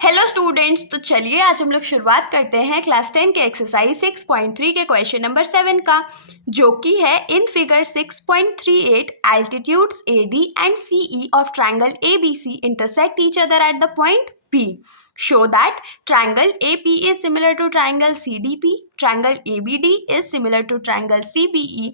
Hello students, तो चलिए आज हम लोग शुरुआत करते हैं क्लास 10 के एक्सरसाइज 6.3 के क्वेश्चन नंबर 7 का, जो कि है in figure 6.38 altitudes AD and CE of triangle ABC intersect each other at the point P. Show that triangle AP is similar to triangle CDP, triangle ABD is similar to triangle CBE,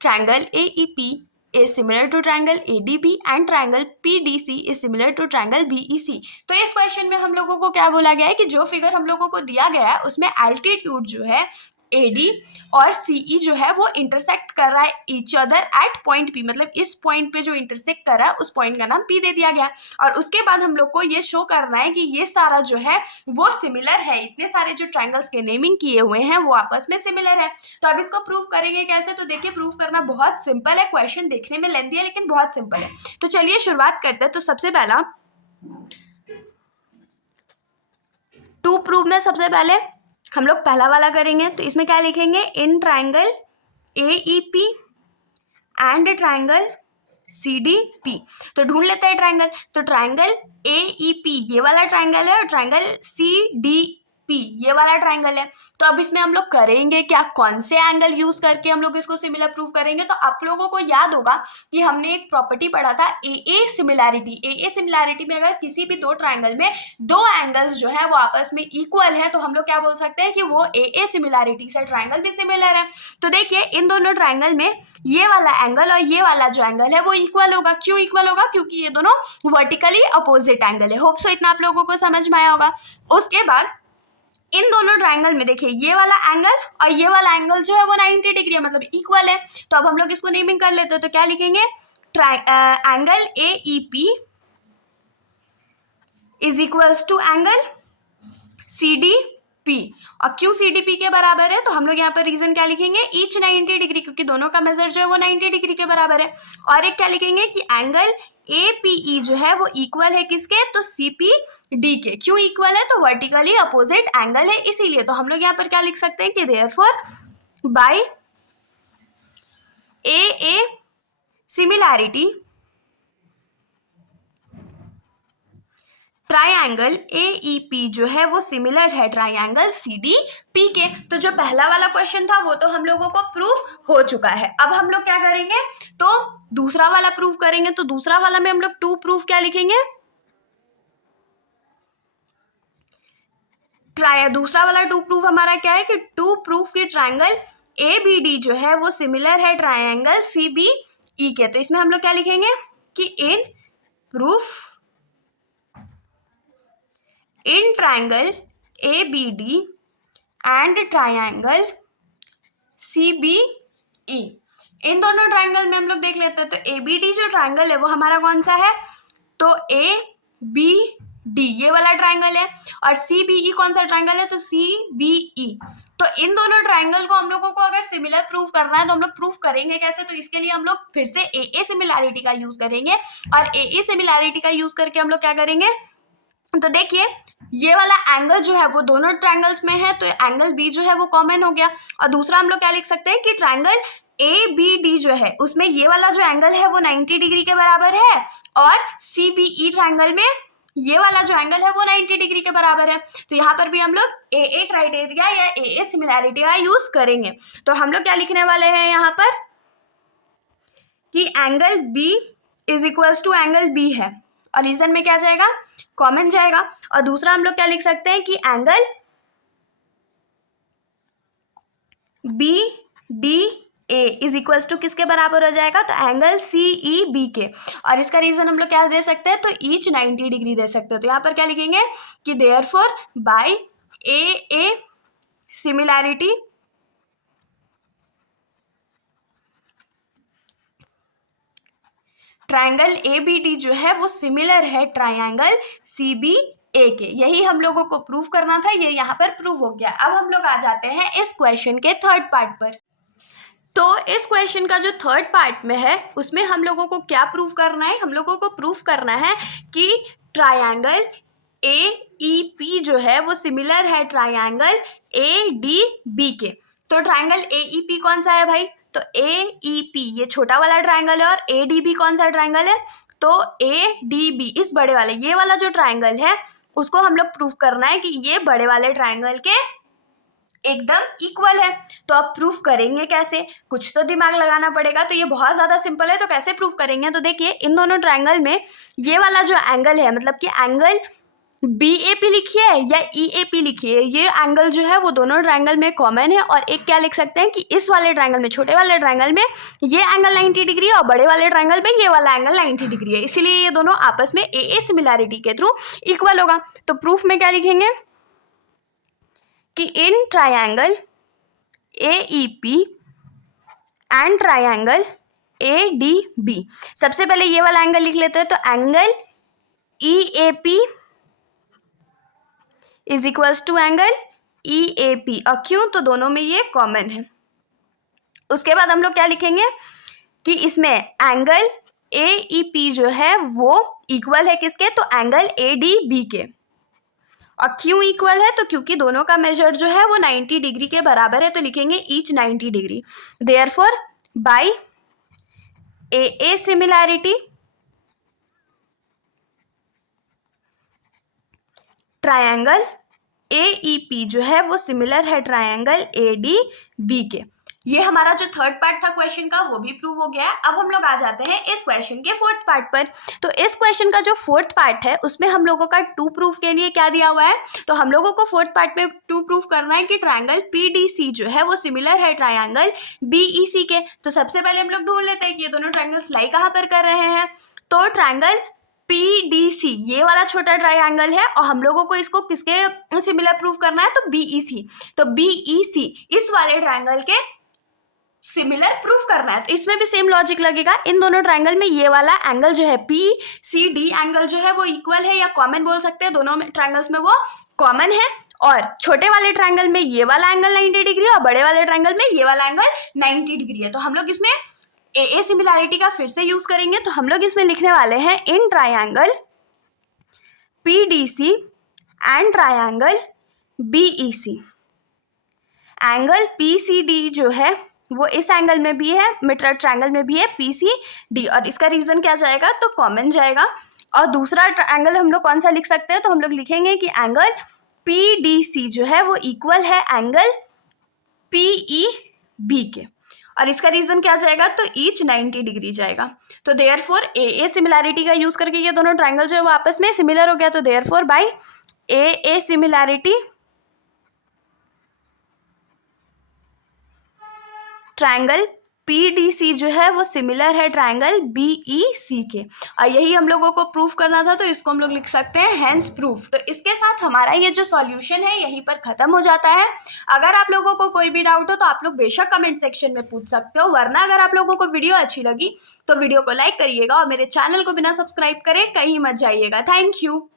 triangle AEP is similar to triangle ADB and triangle PDC is similar to triangle BEC. तो इस question में हम लोगों को क्या बोला गया है कि जो फिगर हम लोगों को दिया गया है उसमें एल्टीट्यूड जो है AD और CE जो है वो इंटरसेक्ट कर रहा है each other at point P, मतलब इस पॉइंट पे जो इंटरसेक्ट कर रहा है उस पॉइंट का नाम P दे दिया गया। और उसके बाद हम लोग को ये शो करना है कि ये सारा जो है वो सिमिलर है, इतने सारे जो ट्रायंगल्स के नेमिंग किए हुए हैं वो आपस में सिमिलर है। तो अब इसको प्रूव करेंगे कैसे? तो देखिए, प्रूव करना बहुत सिंपल है, क्वेश्चन देखने में लेंथी है लेकिन बहुत सिंपल है। तो चलिए शुरुआत करते हैं। तो सबसे पहला टू प्रूव में सबसे पहले हम लोग पहला वाला करेंगे। तो इसमें क्या लिखेंगे? In triangle AEP and triangle CDP। तो ढूंढ लेते हैं ट्रायंगल। तो ट्रायंगल AEP ये वाला ट्रायंगल है और ट्रायंगल CDP ये वाला ट्रायंगल है। तो अब इसमें हम लोग करेंगे क्या? कौन से एंगल यूज करके हम लोग इसको सिमिलर प्रूव करेंगे? तो आप लोगों को याद होगा कि हमने एक प्रॉपर्टी पढ़ा था AA सिमिलैरिटी। AA सिमिलैरिटी में अगर किसी भी दो ट्रायंगल में दो एंगल्स जो है वो आपस में इक्वल है तो हम लोग क्या बोल सकते हैं कि वो AA सिमिलैरिटी से ट्रायंगल भी सिमिलर है। तो देखिए, इन दोनों ट्रायंगल में ये वाला एंगल और ये वाला जो एंगल है वो इक्वल होगा। क्यों इक्वल होगा? क्योंकि ये दोनों वर्टिकली अपोजिट एंगल है। होप सो इतना आप लोगों को समझ में आया होगा। उसके बाद इन दोनों ट्रायंगल में देखिए, ये वाला एंगल और ये वाला एंगल जो है वो 90 डिग्री है, मतलब इक्वल है। तो अब हम लोग इसको नेमिंग कर लेते हैं। तो क्या लिखेंगे? Angle AEP is equals to angle CDP। और क्यों CDP के बराबर है? तो हम लोग यहाँ पर रीजन क्या लिखेंगे? ईच 90 डिग्री, क्योंकि दोनों का मेजर जो है वो 90 डिग्री के बराबर है। और एक क्या लिखेंगे कि एंगल APE जो है वो इक्वल है किसके? तो CPD के। क्यों इक्वल है? तो वर्टिकली अपोजिट एंगल है इसीलिए। तो हम लोग यहाँ पर क्या लिख सकते हैं कि therefore by AA similarity triangle AEP जो है वो सिमिलर है ट्रायंगल CDP के। तो जो पहला वाला क्वेश्चन था वो तो हम लोगों को प्रूफ हो चुका है। अब हम लोग क्या करेंगे? तो दूसरा वाला प्रूफ करेंगे। तो दूसरा वाला में हम लोग टू प्रूफ क्या लिखेंगे? दूसरा वाला टू प्रूफ हमारा क्या है कि टू प्रूफ की ट्रायंगल ABD जो है वो सिमिलर है ट्रायंगल CBE के। तो इसमें हम लोग क्या लिखेंगे कि in proof in triangle ABD and triangle CBE। इन दोनों ट्रायंगल में हम लोग देख लेते हैं। तो ABD जो ट्रायंगल है वो हमारा कौन सा है? तो ABD ये वाला ट्रायंगल है। और CBE कौन सा ट्रायंगल है? तो CBE। तो इन दोनों ट्रायंगल को हम लोगों को अगर सिमिलर प्रूफ करना है तो हम लोग प्रूफ करेंगे कैसे? तो इसके लिए हम लोग फिर से AA सिमिलैरिटी का यूज करेंगे। और AA सिमिलैरिटी का यूज करके हम लोग क्या करेंगे? तो देखिए, ये वाला एंगल जो है वो दोनों ट्रायंगल्स में है तो एंगल B जो है वो कॉमन हो गया। और दूसरा हम लोग क्या लिख सकते हैं कि ट्रायंगल ABD जो है उसमें ये वाला जो एंगल है वो 90 डिग्री के बराबर है और CBE ट्रायंगल में ये वाला जो एंगल है वो 90 डिग्री के बराबर है। तो यहाँ पर भी हम लोग AA क्राइटेरिया या AA सिमिलैरिटी का यूज करेंगे। तो हम लोग क्या लिखने वाले हैं यहाँ पर कि angle B is equals to angle B है। और रीजन में क्या जाएगा? कॉमन जाएगा। और दूसरा हम लोग क्या लिख सकते हैं कि angle BDA is equals to किसके बराबर हो जाएगा? तो एंगल CEB के। और इसका रीजन हम लोग क्या दे सकते हैं? तो ईच 90 डिग्री दे सकते हैं। तो यहाँ पर क्या लिखेंगे कि therefore by AA similarity triangle ABD जो है वो सिमिलर है ट्रायंगल CBA के। यही हम लोगों को प्रूव करना था, ये यहाँ पर प्रूव हो गया। अब हम लोग आ जाते हैं इस क्वेश्चन के थर्ड पार्ट पर। तो इस क्वेश्चन का जो थर्ड पार्ट में है उसमें हम लोगों को क्या प्रूव करना है? हम लोगों को प्रूव करना है कि ट्रायंगल AEP जो है वो सिमिलर है ट्रायंगल ADB के। तो ट्रायंगल AEP कौन सा है भाई? तो AEP ये छोटा वाला ट्रायंगल है और ADB कौन सा ट्रायंगल है? तो ADB इस बड़े वाले ये वाला जो ट्रायंगल है उसको हम लोग प्रूव करना है कि ये बड़े वाले ट्राइंगल के एकदम इक्वल है। तो अब प्रूफ करेंगे कैसे, कुछ तो दिमाग लगाना पड़ेगा। तो ये बहुत ज़्यादा सिंपल है, तो कैसे प्रूफ करेंगे, तो देखिए इन दोनों ट्राइंगल में ये वाला जो एंगल है, मतलब कि एंगल BAP लिखिए या EAP लिखिए, ये एंगल जो है वो दोनों ट्राइंगल में कॉमन है। और एक क्या लिख सकते हैं कि इस वाले ट्राइंगल में, छोटे वाले ट्राइंगल में ये एंगल 90 डिग्री है और बड़े वाले ट्राइंगल में ये वाला एंगल 90 डिग्री है, इसीलिए ये दोनों आपस में AA सिमिलैरिटी के थ्रू इक्वल होगा। तो प्रूफ में क्या लिखेंगे कि in triangle AEP and triangle ADB, सबसे पहले ये वाला एंगल लिख लेते हैं। तो angle EAP is equals to angle EAP। और क्यों, तो दोनों में ये कॉमन है। उसके बाद हम लोग क्या लिखेंगे कि इसमें एंगल AEP जो है वो इक्वल है किसके, तो एंगल ADB के। और क्यों इक्वल है, तो क्योंकि दोनों का मेजर जो है वो 90 डिग्री के बराबर है, तो लिखेंगे each 90 degree. Therefore by AA similarity triangle AEP जो है वो सिमिलर है ट्रायंगल ADB के। ये हमारा जो थर्ड पार्ट था क्वेश्चन का वो भी प्रूव हो गया है। अब हम लोग आ जाते हैं इस क्वेश्चन के फोर्थ पार्ट पर। तो इस क्वेश्चन का जो फोर्थ पार्ट है उसमें हम लोगों का टू प्रूफ के लिए क्या दिया हुआ है, तो हम लोगों को फोर्थ पार्ट में टू प्रूफ करना है कि ट्रायंगल PDC जो है वो सिमिलर है ट्रायंगल BEC के। तो सबसे पहले हम लोग ढूंढ लेते हैं कि ये दोनों ट्रायंगल्स लाई कहाँ पर कर रहे हैं। तो ट्रायंगल PDC ये वाला छोटा ट्रायंगल है और हम लोगों को इसको किसके सिमिलर प्रूफ करना है, तो BEC। तो BEC इस वाले ट्रायंगल के सिमिलर प्रूफ करना है। तो इसमें भी सेम लॉजिक लगेगा। इन दोनों ट्रायंगल में ये वाला एंगल जो है PCD एंगल जो है वो इक्वल है या कॉमन बोल सकते हैं, दोनों ट्रायंगल्स में वो कॉमन है। और छोटे वाले ट्रायंगल में ये वाला एंगल 90 डिग्री और बड़े वाले ट्रायंगल में ये वाला एंगल 90 डिग्री है। तो हम लोग इसमें AA सिमिलैरिटी का फिर से यूज करेंगे। तो हम लोग इसमें लिखने वाले हैं in triangle PDC and triangle BEC, angle PCD जो है वो इस एंगल में भी है, मिड ट्रायंगल में भी है PCD, और इसका रीजन क्या जाएगा, तो कॉमन जाएगा। और दूसरा एंगल हम लोग कौन सा लिख सकते हैं, तो हम लोग लिखेंगे कि एंगल PDC जो है वो इक्वल है एंगल PEB के, और इसका रीजन क्या जाएगा, तो ईच 90 डिग्री जाएगा। तो देयरफॉर AA सिमिलैरिटी का यूज करके ये दोनों ट्रायंगल जो है वो आपस में सिमिलर हो गया। तो therefore by AA similarity triangle PDC जो है वो सिमिलर है ट्रायंगल BEC के। और यही हम लोगों को प्रूफ करना था, तो इसको हम लोग लिख सकते हैं हेंस प्रूफ। तो इसके साथ हमारा ये जो सॉल्यूशन है यहीं पर खत्म हो जाता है। अगर आप लोगों को कोई भी डाउट हो तो आप लोग बेशक कमेंट सेक्शन में पूछ सकते हो, वरना अगर आप लोगों को वीडियो अच्छी लगी तो वीडियो को लाइक करिएगा और मेरे चैनल को बिना सब्सक्राइब करे कहीं मत जाइएगा। Thank you.